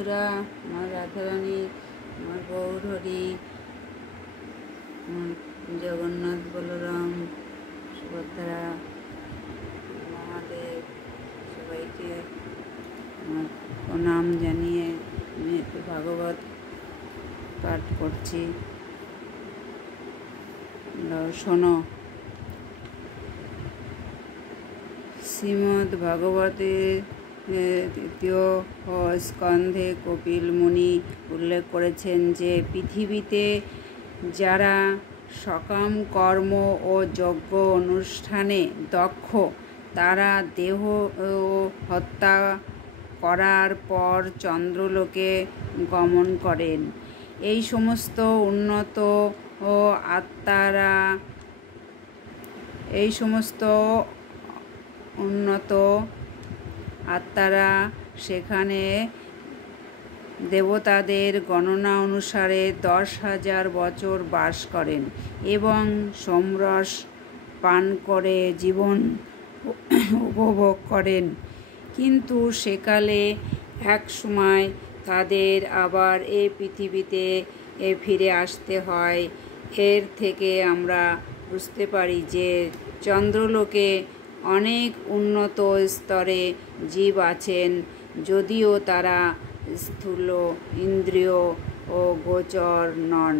বন্ধুরা, আমার রাধারানী, আমার গৌরহরি, আমার জগন্নাথ, বলরাম, সুভদ্রা, মহাদেব, সবাইকে আমার প্রণাম জানিয়ে আমি একটু ভাগবত পাঠ করছি। শোনো। শ্রীমদ্ ভাগবতে তৃতীয় স্কন্ধে কপিল মুনি উল্লেখ করেছেন যে পৃথিবীতে যারা সকাম কর্ম ও যজ্ঞ অনুষ্ঠানে দক্ষ, তারা দেহ হত্যা করার পর চন্দ্রলোকে গমন করেন। এই সমস্ত উন্নত আত্মারা সেখানে দেবতাদের গণনা অনুসারে 10,000 বছর বাস করেন এবং সোমরস পান করে জীবন উপভোগ করেন। কিন্তু সেকালে এক সময় তাদের আবার এই পৃথিবীতে ফিরে আসতে হয়। এর থেকে আমরা বুঝতে পারি যে চন্দ্রলোকে অনেক উন্নত স্তরে জীব আছেন, যদিও তারা স্থূল ইন্দ্রিয় ও গোচর নন।